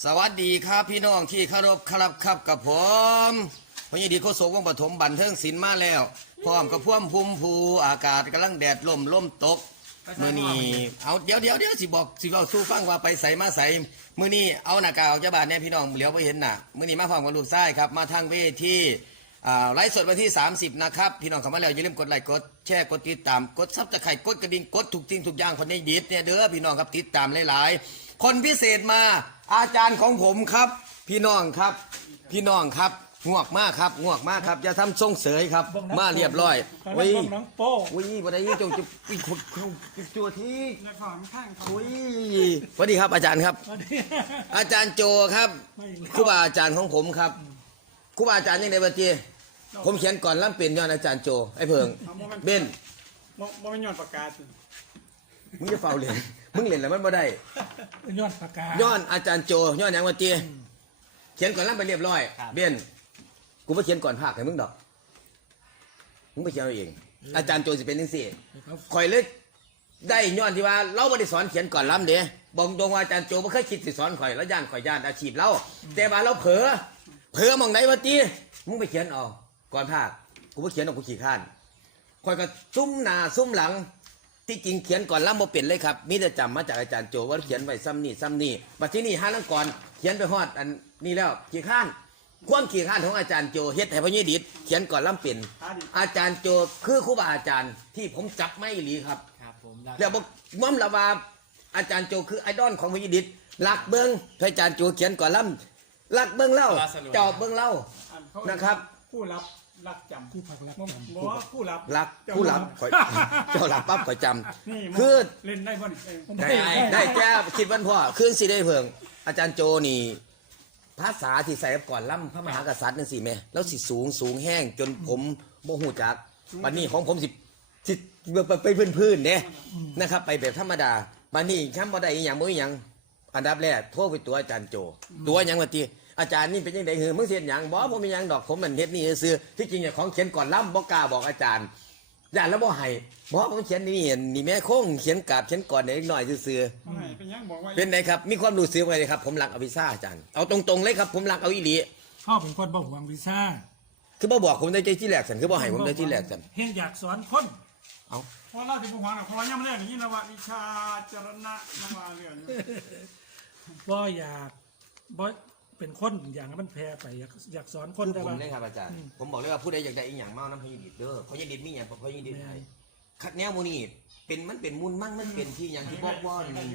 สวัสดีครับพี่น้องที่เคารพครับครับกับผมพญดีโคศกวงปฐมบันเทิงศิลป์มาแล้ว พร้อมกับพ่วมภูมิภูอากาศกำลังแดดลมลมตกมื่อนี้เอาเดี๋ยวเดี๋ยวเดี๋ยวสิบอกสิเราสู้ฟังว่าไปใส่มาใส่มื่อนี้เอาหน้ากากเจ้าบ้านเนี่ยพี่น้องเหลียวไปเห็นหน่ะมื่อนี้มาพร้อมกับลูกชายครับมาทางเวที่ ไลฟ์สดวันที่ 30 นะครับ พี่น้องเข้ามาแล้วอย่าลืมกดไลค์กดแชร์กดติดตามกดซับสไครต์กดกระดิ่งกดถูกจริงถูกอย่างคนในดิสเนี่ยเด้อพี่น้องครับติดตามหลายๆ คนพิเศษมาอาจารย์ของผมครับ พี่น้องครับ พี่น้องครับงวกมากครับงวกมากครับอย่าทำทรงเสยครับ มาเรียบร้อยวิวิน้องโป้วิวันนี้จงจะปีขุดเข้าจัวที่ในผอมข้างเขาวิสวัสดีครับอาจารย์ครับสวัสดีอาจารย์โจครับไม่แล้วครูบาอาจารย์ของผมครับครูบาอาจารย์ยังไงบัจี ผมเขียนก่อนล่ำเป็นย้อนอาจารย์โจ ไอ้เพิงเบนบ่บ่เป็นย้อนปากกาสิมึงจะเฝ้าเล่นมึงเล่นแล้วมันบ่ได้ย้อนปากกาย้อนอาจารย์โจย้อนหยังบัจีเขียนก่อนล่ำไปเรียบร้อยเบนกูไม่เขียนก่อนภาคให้มึงดอกมึงไปเขียนเอาเอง อาจารย์โจสิเป็นยังสี่คอยเลยได้ย้อนที่ว่า เราไม่ได้สอนเขียนก่อนล้ำเด้บอกตรงว่าอาจารย์โจไม่เคยคิดสิสอนข่อยแล้วย่านข่อยย่านอาชีพเราแต่ว่าเราเผลอเผลอมองไหนวะจีมึงไปเขียนเอา ก่อนภาคกูไม่เขียนเอากูขี้ข้านข่อยก็ซุ่มหน้าซุ่มหลัง ที่จริงเขียนก่อนล้ำบ่เป็นเลยครับมีแต่จำมาจากอาจารย์โจว่าเขียนไว้ซ้ำนี่ซ้ำนี่บัดที่นี่ห้าลังก่อนเขียนไปฮอดอันนี้แล้วขี้ข้านความขี้ข้านของอาจารย์โจเฮ็ดให้พระเยดิษเขียนก่อนล้ำเป็นอาจารย์โจคือครูบาอาจารย์ที่ผมจับไม่อีหลีครับ ครับผมแล้วบอกม่อมละว่าอาจารย์โจคือไอดอลของพระเยดิษหลักเบิ้งพระอาจารย์โจเขียนก่อนล้ำหลักเบิ้งเล่าจอบเบิ้งเล่าอัเขานะครับ ผู้รับ รักจำผู้ผักรับจำ บ่ผู้รับรักผู้รับข่อยเจ้าหลับปั๊บข่อยจนี่ำคือเล่นได้บ่นี่เออได้ ได้แก้คิดวันพ่อคืนสิได้เพิง อาจารย์โจนี่ ภาษาที่ใส่กับก่อนล่ำพระมหากษัตริย์นั่นสิแม่แล้วสิสูงสูงแห้งจนผมโมหูจักวันนี้ของผมสิสิไปพื้นพื้นๆเนี่ยนะครับ ไปแบบธรรมดาวันนี้ข้ามบ่ได้อหย่างบ่อหย่างอันดับแรกโทรไปตัวอาจารย์โจ ตัวหยังว่าตี อาจารย์นี่เป็นยังไงเฮือมึงเสียหยังบอกผมมีหยังดอกผมมันเฮ็ดนี่ซื้อที่จริงเนี่ยของเขียนก่อนล่ำบ่กล้าบอกอาจารย์ย่านแล้วบ่ให้บอกผมเขียนนี่นี่แม่โค้งเขียนกราบเขียนก่อนเด็กหน่อยซื่อๆเอาให้เป็นยังบอกว่าเป็นไงครับ มีความรู้สึกว่าไงครับ ผมรักอภิซ่าอาจารย์เอาตรงๆเลยครับ ผมรักเอาอีหลีพ่อเป็นคนบ่หวงวีซ่าคือบ่บอกผมได้ใจที่แรกสันคือบ่ให้ผมได้ที่แรกสันเฮงอยากสอนคนเอา เพราะเราที่บ่หวงน่ะเพราะว่ายังไม่ได้อย่างนี้นะว่าวิชาจรณะนะว่าเรื่องนี้บ่อยากบ่ เป็นคนอย่างนั้นมันแพ้ไปอยากอยากสอนคนคือได้ผมว่า เลยครับอาจารย์ผมบอกเลยว่าผู้ใดอยากได้อีหยังเมาน้ำพยิดิดเด้อเพราะยิดิดมีหยังเพราะยิดิดให้คักแนวหมูนี่เป็นมันเป็นมูลมั่งมันเป็นที่หยังที่บอกว่านี่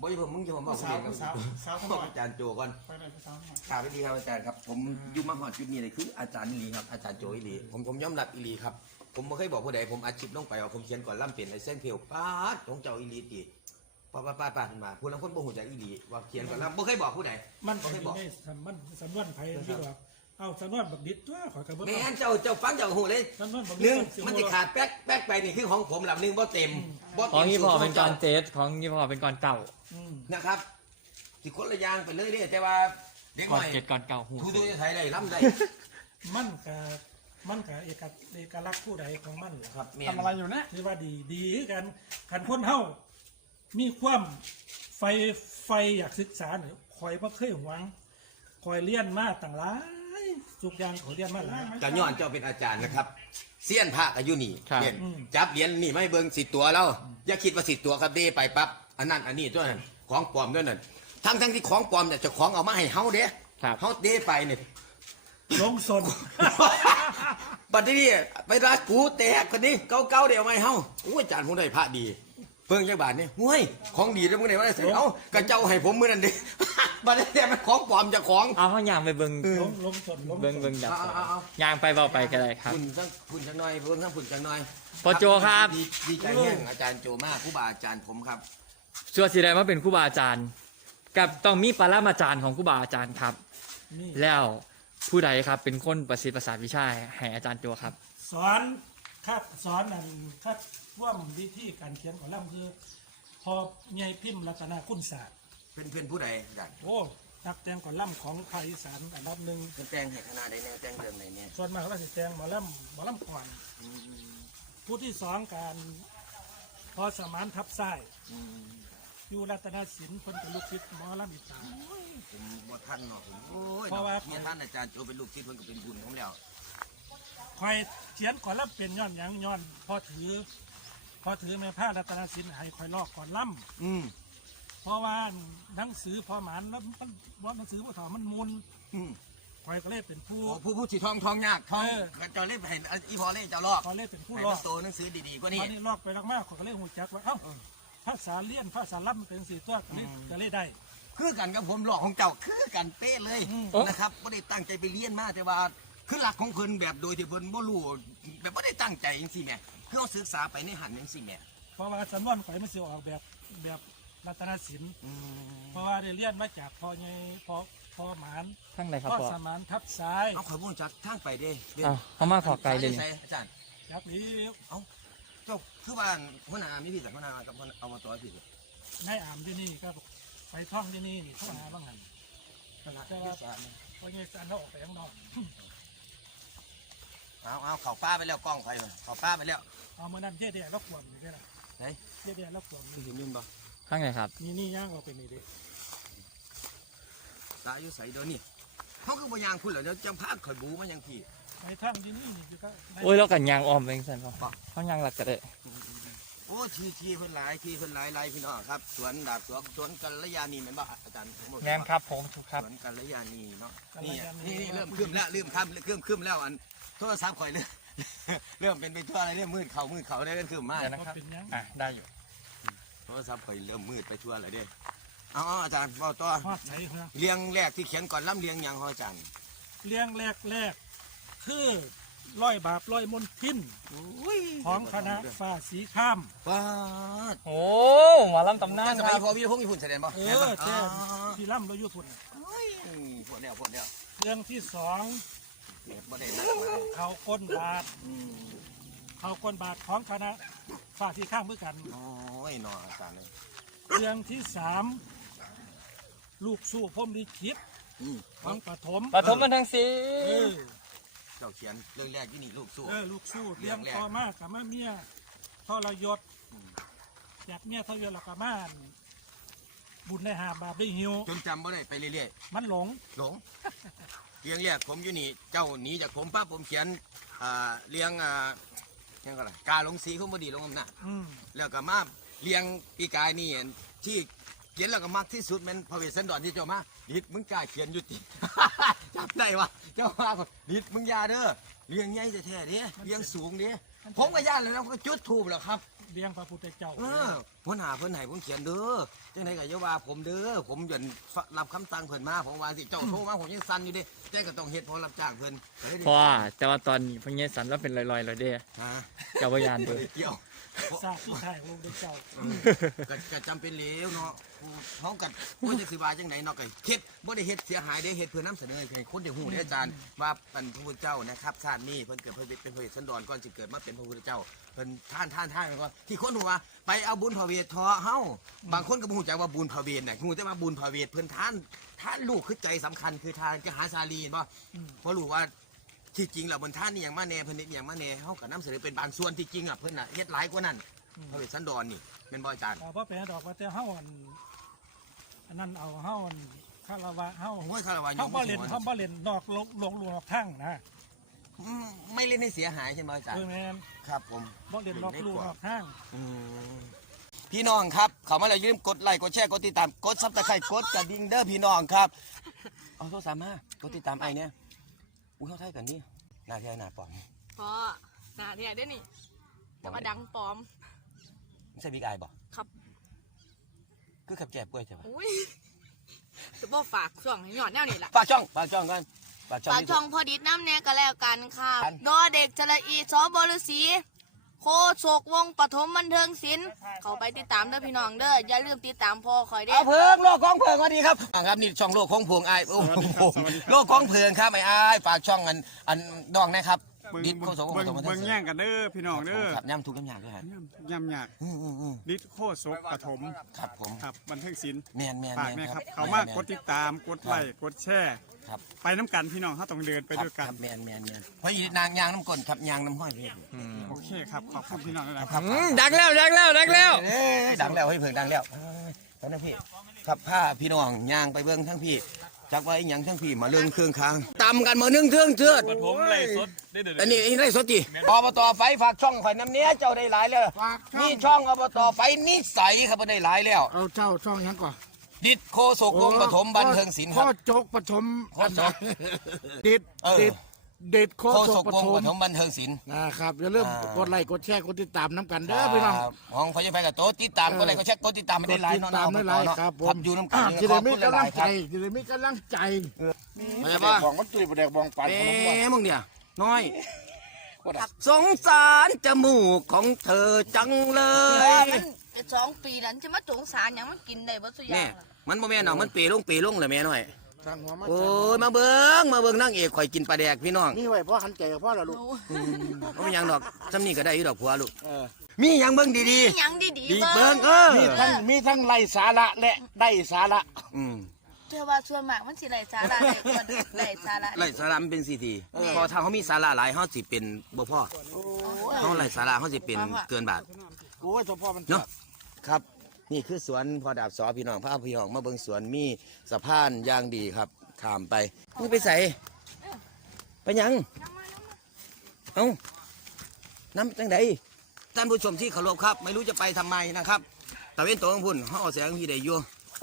บ่ใช่ผมมึงจะผมบอกผมเองครับสาวสาวสาว บอกอาจารย์โจก่อนไปได้ไปสาวหน่อยกราบไปดีครับอาจารย์ครับ ผมอยู่มาหอดจุดนี้เลยคืออาจารย์อีหลีครับอาจารย์โจอีหลีผมผมยอมรับอีหลีครับผมไม่เคยบอกผู้ใดผมอาชีพลงไปว่าผมเขียนก่อนล่ำเปลี่ยนไอ้เส้นเพียวป้าดของเจ้าอีหลีตี ป้าป้าป้าป้าขึ้นมาผู้ลางคนบ่หูจักอีหลีว่าเขียนก่อนล่ำบ่เคยบอกผู้ใดมันบ่เคยบอกได้สำมันสำนวนไผที่ว่าเอาสำนวนบักดิดตัวขอยกระเบื้แม่นเจ้าเจ้าฟังเจ้าหูเลยสำนวนบักหนึ่งดิมันจะขาดแป๊กแป๊กไปนี่คือของผมลำหนึ่งบ่เต็มบ่ของเต็มยี่สูห้อตรขเป็อนงก่อเจ้านเจสของยี่ห้อเป็นก่อนเก่าอืมนะครับสิคนละอย่างไปเลยเด้แต่ว่าเด็กก่น้อนอยเจ็ดก่อนเก่าหูทูดูจะไทยได้ล้ำได้มันกับมันกับเอกเอกลักษณ์ผู้ใดของมันแหละครับแม่นทำอะไรอยู่นะที่ว่าดีดีคือกันขันคนเฮา มีความไฟไฟอยากศึกษาเนี่ยคอยบ่เคยหวังคอยเรียนมาต่างหลายทุกอย่างขอยเรียนมาหลายก็ย้อนเจ้าเป็นอาจารย์นะครับเสี้ยนพระก็อยู่นี่ครับเห็นอืม จับเหรียญนี่ไม่เบิ่งสิตัวเราอย่าคิดว่าสิตัวครับเด้ไปปั๊บอันนั้นอันนี้ตัวนั้นของปลอมด้วยนั่นทั้งทั้งที่ของปลอมเนี่ยเจะของเอามาให้เฮาเด้ครับ เฮาเด้ไปเนี่ย ลงสน บัดนี้ไปรักกูแตกคนนี้เก่าๆเดี๋ยวไม่เฮาอุ้ยอาจารย์ผมได้พระดี เพิ่งจักบาทนี่ห้วยของดีแล้วมึงไหนว่าได้ใส่เอ้ากระเจ้าให้ผมมื้อนั้นดิ บัดนี้แต่มันของปลอมจากของ เอาข้างยางไปเบิ้งลงลงสนลงเบิ้งเบิ้งดับเอาเอาเอายางไปเบาไปก็ได้ครับ คุณสักคุณสักหน่อยเพิ่งสักคุณสักหน่อยพอโจครับ ดีดีใจแห้งอาจารย์โจมากผู้บาอาจารย์ผมครับ ส่วนสีแดงมาเป็นครูบาอาจารย์ กับต้องมีปรามาจารย์ของครูบาอาจารย์ครับ นี่แล้วผู้ใดครับเป็นคนประสิทธิ์ประสาทวิชาให้อาจารย์โจครับ สอน ครับสอนนั่นครับว่ามวิธีการเขียนของล่ำคือ พอใหญ่พิมพ์ลักษณะคุณศาสตร์เป็นเพื่อนผู้ใดอาจารย์โอ้นักแต่งก่อนล่ำของภาคอีสานอันดับหนึ่งเป็นแต่งให้คณะใดแนวแต่งเรื่องไหนเนี่ยส่วนมากเราสิแต่งหมอลำหมอลำก่อนผู้ที่สองการพอสมานทับไส้อยู่รัตนศิลป์เพิ่นเป็นลูกศิษย์หมอลำอีสาน ผมบ่ทันเนาะผมโอ้ยเพราะว่าเมียท่านอาจารย์โจเป็นลูกศิษย์เพิ่นก็เป็นบุญของแล้ว คอยเขียนก่อนล่ำเป็นย้อนหยังย้อนพอถือ พอถือแม่ผ้ารัตนศิลป์ให้คอยลอกก่อนล่อืมำเพราะว่าหนังสือพอหมานแล้วมันว่าหนังสือพอถอมันมุนอืมคอยก็เลยเป็นผู้โอ้ผู้ผู้สิทองทองยากทองเออกันเจะเล่นให้อีพอเล่นเจ้าลอกคอยเลยเป็นผู้ให้ลอมักนโตหนังสือดีๆกว่าตนี้อนนี้ลอกไปลอกมากคอยก็เลยหูจักว่าเอ้าภาษาเลี่ยนภาษาล่ำมันเป็นสี่ตัวก็เลยก็เลยได้ คือกันกับผมหลอกของเจ้าคือกันเป๊ะเลยอืม นะครับไม่ได้ตั้งใจไปเรียนมาแต่ว่า คือหลักของเพิ่นแบบโดยที่เพิ่นบ่รู้แบบไม่ได้ตั้งใจจังซี่แหม่คือเอาศึกษาไปในหันจังซี่แหม่เพราะว่าสำนวนข่อยมันสิออกแบบแบบรัตนศิลป์อืมเพราะว่าได้เรียนมาจากพ่อใหญ่พ่อพ่อหมานทั้งไหนครับพ่อพ่อสมานทับซ้ายเอาข่อยบ่รู้จักทางไปเด้ด้อ้าวเขามาขอไกลเลยใส่นี่ อาจารย์จับนี้เอ้าเจ้าคือบ้านหัวหน้ามีพี่กับหัวหน้ากับเอามาต่อพี่นายอามที่นี่ก็ไปท่องที่นี่นี่ท่องหาบ้างหันแต่ว่าพ่อใหญ่สันเราออกไปข้างนอก เอาเอาเข้าป้าไปแล้วกล้องข่อยเข้าป้าไปแล้ว เอามานั่นเจ๊เดียแล้วขวมนี่ด้วยนะไหนเจ๊เดียแล้วขวมคือนี่เห็นยืนบ่ข้างไหนครับ นี่นี่ย่างเอาไปนี่เด้ตาอยู่ใส่เดี๋ยวนี้เขาคือบ่ยางคุณเหรอเดี๋ยวจังพาข่อยบูมายังพี่ไปท่องที่นี่นี่คือก็โอ้ยเรากันยางออมเป็นสันพ่อเขายางหลักก็ได้โอ้ทีทีเพิ่นหลายทีเพิ่นหลายหลายพี่น้องครับ สวนดาบสวนสวนกัลยาณีแม่นบ่อาจารย์ผมบอกแมนครับผมถูกครับสวนกัลยาณีเนาะนี่นี่นี่เริ่มคืมแล้วเริ่มค่ำเริ่มคืมแล้วอัน โทรศัพท์ข่อยเลยเริ่มเป็นไปทั่วอะไรเริ่มมืดเข่ามืดเข่าได้เริ่มคืมมากเดี๋ยวนะครับเป็นหยังอะได้อยู่โทรศัพท์ข่อยเริ่มมืดไปทั่วเลยเด้เอาเอาอาจารย์บอกต่อฮอดใส่เหรอเรียงแรกที่เขียนก่อนล่ำเรียงหยังฮออาจารย์เลี้ยงแรกแรกคือร้อยบาปร้อยมนต์พินของคณะฟ้าสีข้ามป้าดโอ้หมาลำตำนานสคมัยรับพอพี่พงศ์มีหุ่นแสดงบ่เออแจ้ที่ล่ำเราอยู่พุ่นโอ้ยพวดแล้วพวดแล้วเรื่องที่สองเก็ บบ่ได้นักมาเลยเขาก้นบาทอืมเขาก้นบาทของคณะฟ้าสีข้ามเมื่อกัน โอ้ยหนออาจารย์เลยเรื่องที่สามลูกสู้พรหมลิขิตอืมของปฐมปฐมบันเทิงศิเอลอป์เจ้าเขียนเรื่องแรกที่นี่ลูกสู้ เออลูกสู้เรื่เลี้ยองงแรกต่อมากกับแม่เมียทรยศจากเมียทรยศแล้วกับม่านบุญได้หาบาปได้หิวจนจำบ่ได้ไปเรื่อยมันหลงๆหลง เรียงแรกผมอยู่นี่เจ้าหนีจากผมปั๊บผมเขียนอ่าเรียงอ่าเรียงอะไรกาลงสีของบดีลงอำนาจอืมแล้วก็มาเรียงปีกายนี่อันที่เขียนแล้วก็มักที่สุดแมันพระเวสสันดรที่เจ้ามาดิดมึงกล้าเขียนอยุติจับได้วะเจ้ามาก่อนดิดมึงอยาเด้อเรียงใหญ่แท้ๆเด้เรียงสูงเด้ผมก็ย่านเลยนะผมก็จุดถูกแล้วครับ เลี้ยงพระพุทธเจ้า เออพ่นหาเพิ่นให้ผมเขียนเด้อจังไดก็อย่าว่าผมเด้อผมยันรับคำสั่งเพิ่นมาผมว่าสิเจ้าโทรมาผมยังสั่นอยู่เด้แต่ก็ต้องเฮ็ดเพราะรับจ้างเพิ่นเฮ้ยพ่อแต่ว่าตอนนี้พญสันแล้วเป็นลอยๆเลยเด้ฮะเจ้าพยานบ่เด้อได้เกี่ยว ทราบที่ไทยพระพุทธเจ้า ก็ก็จำเป็นเหลวเนาะเฮากันบ่จะสิว่าจังไดเนาะก็เฮ็ดบ่ได้เฮ็ดเสียหายได้เฮ็ดเพื่อนำเสนอให้คนได้ฮู้ได้อาจารย์ว่าเป็นพระพุทธเจ้านะครับชาตินี้เพิ่นเกิดเป็นพระเวสสันดรก่อนสิเกิดมาเป็นพระพุทธเจ้าเพิ่นท่านท่านท่านก็ที่คนฮู้ว่า ไปเอาบุญพระเวททอเฮาบางคนก็บ่ฮู้จักว่าบุญพระเวทน่ะฮู้แต่ว่าบุญพระเวทเพิ่นท่านท่านลูกคือใจสำคัญคือทานจะหาสาลีเห็นบ่เพราะรู้ว่าที่จริงแล้วบนท่านนี่อย่างมาแน่เพิ่นเฮ็ดอหย่างมาแน่เฮาก็นำเสนอเป็นบางส่วนที่จริงอะเพิ่นน่ะเฮ็ดหลายกว่านั้นพระเวสสันดรนี่แม่นบ่อาจารย์แต่ว่าเป็นดอกว่าแต่เฮาอันอันนั้นเอาเฮาอันคารวะเฮาโอ้ยคารวะเฮาบ่เล่นเฮาบ่เล่นนอกลงลงลวงทั้งนะ อืมไม่เล่นให้เสียหายใช่ไหมอาจารเออย์แม่นครับผม บ่เล่นนอกลูกนอกทั้งอืมพี่น้องครับ เขามาแล้วอย่าลืมกดไลค์กดแชร์กดติดตามกดซับสไครต์กดกระดิ่งเด้อพี่น้องครับ เอาโทรศัพท์มากดติดตามไอ้เนี่ยอุ้ยเขาไทยกันดิหน้าที่ไอ้หน้าปลอมพอหนาเนี่ยได้นี่แต่ว่าดังปลอม ไม่ใช่บิ๊กไอบ่ครับ คือขับแก่ป่วยใช่ปะอุ้ยจะบอกฝากช่วงให้หยอดแนวนี่แหละฝากช่องฝากช่องกัน ฝากช่องฝากที่ช่องพอดิดน้ำแน่ก็แล้วกันค่ะอันดอเด็กจระอีสอบฤษีโคโศกวงปฐมบันเทิงศิลป์เขาไปติดตามเด้อพี่น้องเด้ออย่าลืมติดตามพ่อคอยเด้เอาเพิงโลกของเพิงสวัสดีครับอ่าครับนี่ช่องโลกของเพิงไอ้ายโอ้โหโลกของเพิงครับไอ้ไอ้ายฝากช่องอันอันดองนะครับเบิ่งดิดโคศกเบิ่งโคศกเบิ่งแย่งกันเด้อพี่น้องเด้อครับย่ำทุกย่ำยากด้วยครับย่ำยากอืมอืมอืมดิดโคศกปฐมครับผมครับบันเทิงศิลป์แมนแมนฝากแมแม่นครับแนเขามากแนกดติดตามกดไลค์กดแชร์ ครับ ไปน้ำกันพี่น้องเขาต้องเดินไปด้วยกัน ครับแมนแมนแมนเพราะอีนางยางน้ำกลนครับยางน้ำห้อยพี่โอเคครับขอบคุณพี่น้องนะคครัรับบอืมดังแล้วดังแล้วดังแล้วเอ้ยดังแล้วให้ยเพิ่งดังแล้วเอ้ยตอนนั้นพี่ขับผ้าพี่น้องย่างไปเบิ่งทั้งพี่จักว่าอีหยังทั้งพี่มาเรื่องเครื่องค้างตำกันมานึ่งเครื่องเทือดปฐมไล่สดได้เดือดอันนี้อันนี้ไรสดจีอบตไฟฝากช่องข่อยน้ำเนี้ยเจ้าได้หลายแล้วนี่ช่องอบตไฟนิสัยครับบ่ได้หลายแล้วเอาเจ้าช่องหยังก่อน ดิดโคศกวงศ์ปฐมบันเทิงศิลป์คข้รัอบจกปฐมโคศกเด็ดเออเด็ดเด็ดโคโคศศกกปวงฐศ์ปมฐมบันเทิงศิลป์ นะครับอย่าลืมอ่ากดไลค์กดแชร์กดติดตามน้ำกันเด้อพี่น้อง ครับของพญาไฟกับโต๊ะติดตามก็เลยก็เช็คโต๊ะติดตามไม่ได้หลายติดเนาะตามเนาะได้หลายเนาะครับผมครับอยู่น้ำกันจะขได้อบมีคุณหกำลัลางยๆคใจรับจะได้มีกำลังใจพญาบ้าบอกมันตุยประเดกบองปันแหมมึงเนี่ย น้อย สงสารจมูกของเธอจังเลเออย มันเป็นสองปีนั้นจะมาสงสารหยังมันกินได้บ่สุดอแน่ย่างล่ะมันบ่แม่นหรอกมันเปลงเปลงเลยแม่น้อยทางหัวมันโอ้ยมาเบิ่งมาเบิ่งนางเอกข่อยกินปลาแดกพี่น้องนี่ไว้เพราะหันใจกับพ่อละลูก บ่มีหยังดอกจำนี่ก็ได้อยู่ดอกผัวลูกเออ มีหยังเบิ่งดีมีหยังดีๆๆดีเบิ่เบิ่งงเออมีทั้งมีทั้งไล่สาระและได้สาระอืมเชื่อว่าส่วนมากมันสิไร้สาระได้กว่าไร้สาระไล่สาระมันเป็นสี่ทีพอถ้าเขามีสาระหลายเขาสิเป็นบ่พอเขาไล่สาระเขาสิเป็นเกินบาทโอ้ยสมพ่อมันเนาะ ครับ นี่คือสวนพอดาบสอพี่น้องพาพี่น้องมาเบิ่งสวนมีสะพานอย่างดีครับข้ามไปมึงไปใส่ไปหยังเอ้าน้ำจังใดท่านผู้ชมที่เคารพครับ ไม่รู้จะไปทำไมนะครับตะเวนตัวของพุ่นเขาเอาแสงพี่ได้อยู่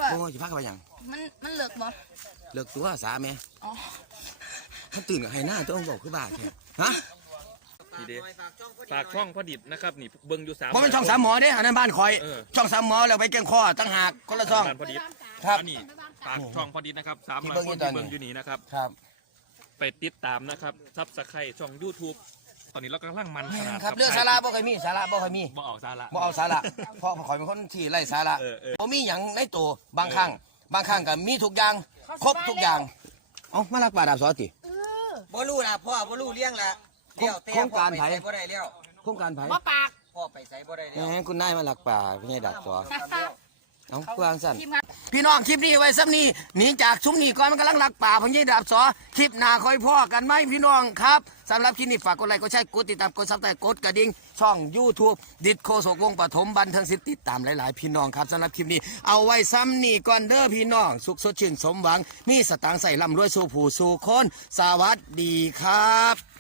โอ้ยจะพักไปหยังมันมันเลิกบ่เลิกตัวสาแม่อ๋อเขาตื่นกับไห้หน้าต้องบอกคือบ้าแค่ฮะ นี่เด้ฝากช่องพอดิบนะครับนี่เบิ้งอยู่สามผมเป็นช่องสามหมอเด้อันนั้นบ้านคอย เออ ช่องสามหมอแล้วไปแกงคอตั้งหากคนละช่อง บ้านพอดิบครับอันนี้ฝากช่องพอดิบนะครับสามที่ร้อยเบิ่งคอยู่นตอนนี้ที่เบิ้งอยู่นี่นะครับ ครับ ไปติดตามนะครับซับสไครต์ช่อง YouTube ตอนนี้เรากำลังมันขนาดครับเรื่องสาระบ่เคยมีสาระบ่เคยมีบ่เอาสาระ บ่เอาสาระเพราะข่อยเป็นคนที่ไร้สาระเออเออ บ่มีหยังในตัวบางครั้งบางครั้งก็มีทุกอย่างครบทุกอย่างเอ้ามาลักป่าดาบสอติ บ่รู้นะพ่อบ่รู้เลี้ยงละ โครงเลี้ยวแต่โครงการไผพ่อไปใส่บ่ได้แล้วโครงการไผบ่ปากพ่อไปใส่บ่ได้แหแล้วมคุณนายมาลักป่าพี่ใหญ่ดาบสอเอ้าเพื่อสั่นทีมงานพี่น้องคลิปนี้ไว้ซ้ำนี้หนีจากซุ้มนี้ก่อนมันกำลังลักป่าพี่ใหญ่ดาบสอคลิปหน้าคอยพ่อกันไหมพี่น้องครับสำหรับคลิปนี้ฝากกดไลค์กดแชร์กดติดตามกดซับสไครต์กดกระดิ่งช่อง YouTube ดิดโคศกวงศ์ปฐมบันเทิงศิลป์ติดตามหลาย ๆ พี่น้องครับสำหรับคลิปนี้เอาไว้ซ้ำนี่ก่อนเด้อพี่น้อง สุขสดชื่นสมหวัง มีสตางค์ใส่ลำรวยสู่ผู้สู่คนสวัสดีครับ